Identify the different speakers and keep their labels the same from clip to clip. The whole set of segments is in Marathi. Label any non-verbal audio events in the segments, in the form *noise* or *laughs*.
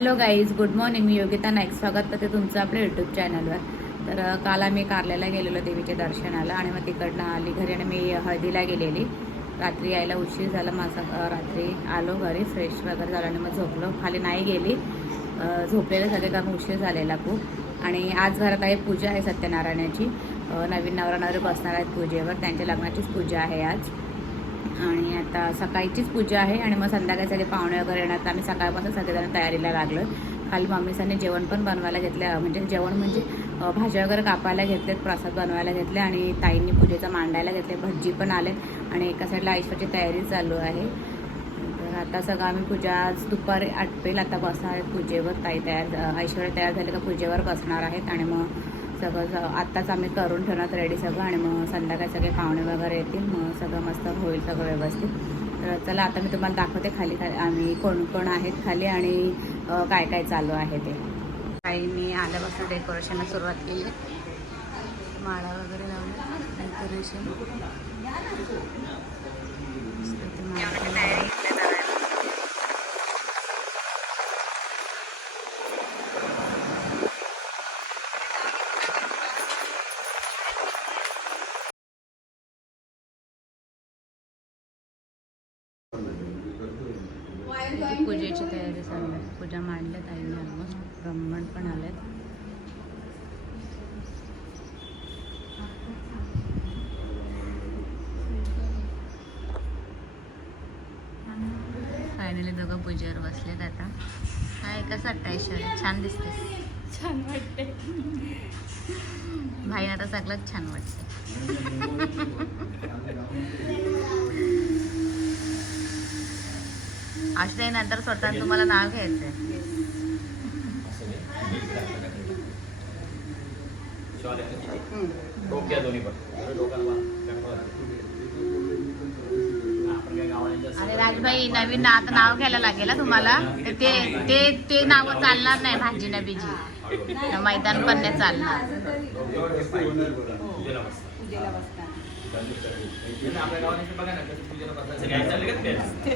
Speaker 1: Hello guys good morning. मी योगिता नाईक. स्वागत करते तुमचं आपल्या यूट्यूब चॅनलवर. तर काल आम्ही कारल्याला गेलेलो देवीच्या दर्शनाला आणि मग तिकडनं आली घरी आणि मी हळदीला गेलेली. रात्री यायला उशीर झाला माझा. रात्री आलो घरी फ्रेश वगैरे झालं आणि मग झोपलो. खाली नाही गेली. झोपलेलं सगळे काम उशीर झालेला खूप. आणि आज घरात आहे पूजा आहे सत्यनारायणाची. नवीन नवरा नवरी बसणार आहेत पूजेवर. त्यांच्या लग्नाचीच पूजा आहे आज. आणि आता सकाळचीच पूजा आहे आणि मग संध्याकाळी सगळे पाहुणे वगैरे येणार तर आम्ही सकाळपासून सगळेजण तयारीला लागलो खाली मम्मीसाने जेवण पण बनवायला घेतलं म्हणजे जेवण म्हणजे भाज्या वगैरे कापायला घेतलेत प्रसाद बनवायला घेतले आणि ताईंनी पूजेचं मांडायला घेतले भज्जी पण आले आणि एका साईडला ऐश्वरची तयारी चालू आहे. तर आता सगळं आम्ही पूजा आज दुपारी आटपेल आता बसणार आहेत पूजेवर. ताई तयार ऐश्वर्या तयार झाले का पूजेवर बसणार आहेत आणि मग सगळं ज- आत्ताच आम्ही करून ठेवणार रेडी सगळं आणि मग संध्याकाळी सगळे पाहुणे वगैरे येतील मग सगळं मस्त होईल सगळं व्यवस्थित. तर चला आता मी तुम्हाला दाखवते खाली खाली आम्ही कोण कोण आहेत खाली आणि काय काय चालू आहे ते. काही मी आल्यापासून डेकोरेशनला सुरुवात केली. माळा वगैरे लावली डेकोरेशन पूजेची तयारी चालू आहे. पूजा मांडल्यात आईने ऑलमोस्ट ब्रह्मण पण आलेत. फायनली दोघं पूजेवर बसलेत आता. काय कसं वाटतं ऐश्वर्या छान दिसतेस.
Speaker 2: छान वाटते
Speaker 1: भाई आता सगळंच छान वाटतं *laughs* आशुताई नंतर स्वतः तुम्हाला नाव घ्यायचंय. आणि राजभाई नवीन ना- आता नाव घ्यायला लागेल तुम्हाला. ते ते ते नाव चालणार नाही भाजी न बिजी मैदान पण नाही चालणार.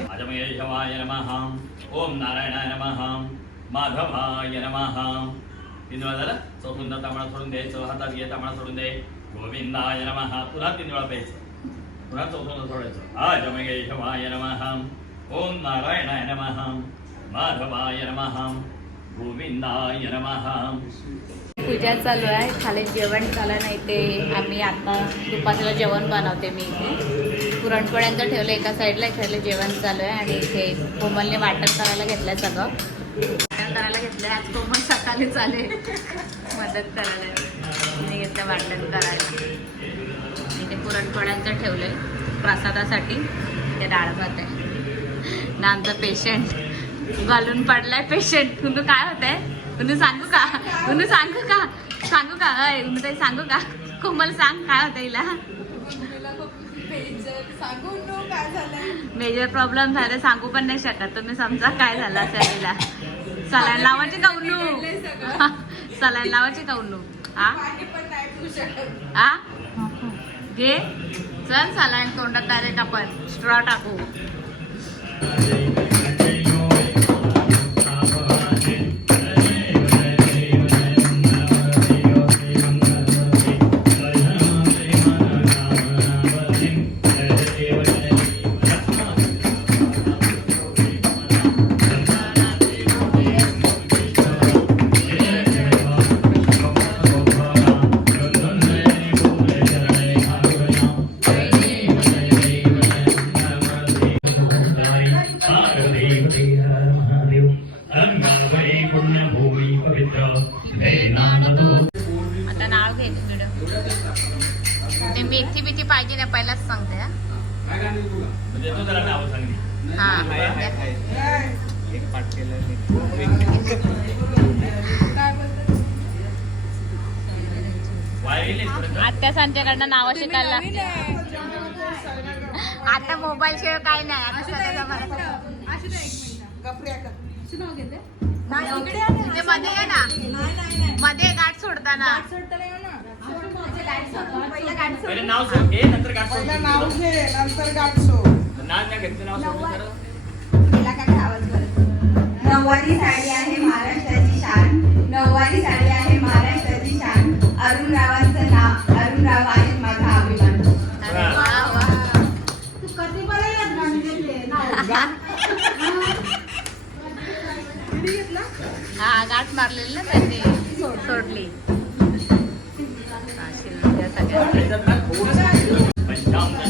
Speaker 3: अजमयेशवाय नमः. ओम नारायणाय नमः. माधवाय नमः. तीन वेळा झालं? चौथून तांबळा सोडून द्यायचं हातात घे तांबळा सोडून दे. गोविंदाय नमः. पुन्हा तीन वेळा प्यायचं. पुन्हा चौथून सोडायचं. अजमयेशवाय नमः. ओम नारायणाय नमः. माधवाय नमः. गोविंदाय नमः.
Speaker 1: पूजा चालू आहे. खाली जेवण झालं नाही ते आम्ही आता दुपारला जेवण बनवते मी इथे. पुरणपोळ्यांचं ठेवलं एका साईडला इकडे जेवण चालू आहे. आणि इथे कोमलने वाटण करायला घेतलंय सगळं. वाटण करायला घेतलंय. आज कोमल सकाळी चालेल मदत करायला. मी घेतलं वाटण करायला. इथे पुरणपोळ्यांचं ठेवलंय. प्रसादासाठी. ते डाळ भात आहे. ना आमचा पेशंट घालून पडलाय पेशंट तुझं काय होतंय? तुम्ही सांगू का? तुम्ही सांगू का? सांगू का? अय ताई सांगू का? कोमल सांग काय होतं हिला? मेजर प्रॉब्लेम झाले सांगू पण नाही शकत. तुम्ही समजा काय झालं असेल तिला सलाईन लावायची का उन्नू? सलाईन लावायची का उन्नू? हा आ? घे. चल सलाईन तोंडात डायरेक्ट आपण. स्ट्रॉ टाकू. आत्या सांच्याकडनं नावं शिकायला. आता मोबाईल शिवाय काय नाही.
Speaker 2: नाही?
Speaker 1: नाही, मध्ये ये ना.
Speaker 2: नाही, नाही, नाही.
Speaker 1: मध्ये गाठ सोडताना.
Speaker 2: सोड.
Speaker 3: नाव घे नंतर गाठ
Speaker 4: घे नंतर गाठ सोड.
Speaker 3: नाव काय घेतलं नाव सांग.
Speaker 2: आवाज करत नऊवारी साडी आहे महाराष्ट्राची शान. नऊवारी साडी आहे महाराष्ट्राची शान. अरुण रावांचं नाव अरुण राव आहे माझा अभिमान.
Speaker 1: हा. गाठ मारलेली ना त्यांनी. सोडली. आशीर्वाद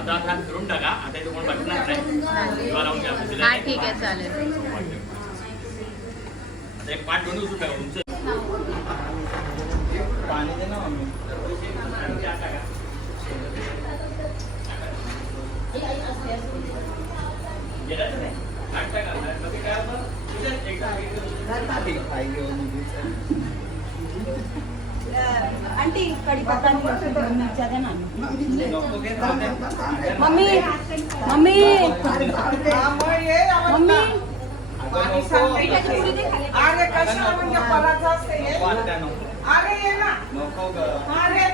Speaker 3: आता फिरून टाका. आता इथे कोण बसणार नाही. दिवा लावून द्या. पुढे.
Speaker 1: हा ठीक आहे चालेल.
Speaker 3: आता एक पाठ उचलून टाका तुमचं. बाकी काय होतं? तुझ्याच एकदा-
Speaker 2: आंटी कढीपत्ता मम्मी मम्मी. मम्मी.
Speaker 4: अरे कशाला म्हणजे? अरे ये ना. अरे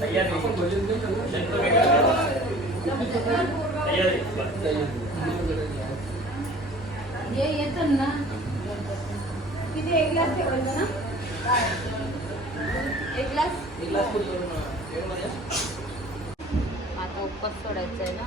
Speaker 3: तयारी. शंकर वेगळं.
Speaker 2: तिथे एक ग्लास ना एक ग्लास
Speaker 1: आता उपवास सोडायचा आहे ना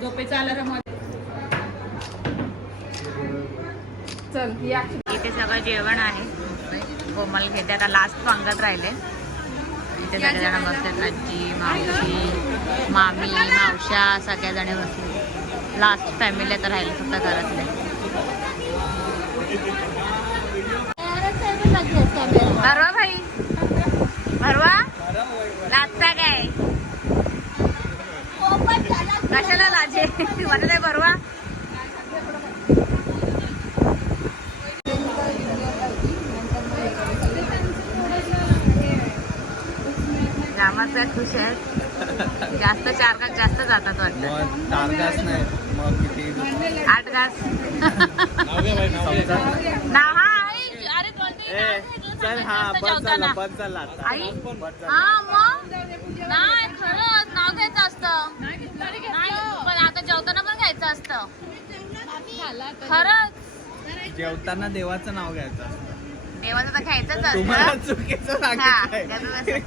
Speaker 1: झोपेचा. अलार्म
Speaker 4: चल या
Speaker 1: इथे सगळं जेवण आहे. कोमल घेते आता लास्ट पंगत राहिले. इथे सगळेजण बसतात आजी मावशी मामी मावशा सगळ्याजणी बसले लास्ट फॅमिली आता राहिले फक्त घरातले. भरवा भाई. भरवा? लाजता काय? कशाला लाजे? मला नाही भरवा. रामाचा खुश आहे. जास्त चार घास जास्त जातात वाटतं.
Speaker 5: चार नाही
Speaker 1: आठ घास. *laughs* नाव हा आई अरे बोलते नाव घेतलं
Speaker 5: चल
Speaker 1: सगळ्यात
Speaker 5: हा
Speaker 1: जास्त
Speaker 5: बस झाला
Speaker 1: जेवताना.
Speaker 5: बस झाला आता.
Speaker 1: आई
Speaker 5: बस झाला.
Speaker 1: हा मग नाही खरंच नाव घ्यायचं असतं नाही पण आता जेवताना पण घ्यायचं असतं खरंच
Speaker 5: जेवताना देवाचं नाव घ्यायचं असतं.
Speaker 1: देवाचं तर घ्यायचंच
Speaker 5: तुम्हाला
Speaker 1: असतं
Speaker 5: चुकीचं
Speaker 1: हा
Speaker 5: सांगितलंय
Speaker 1: त्याचं असं.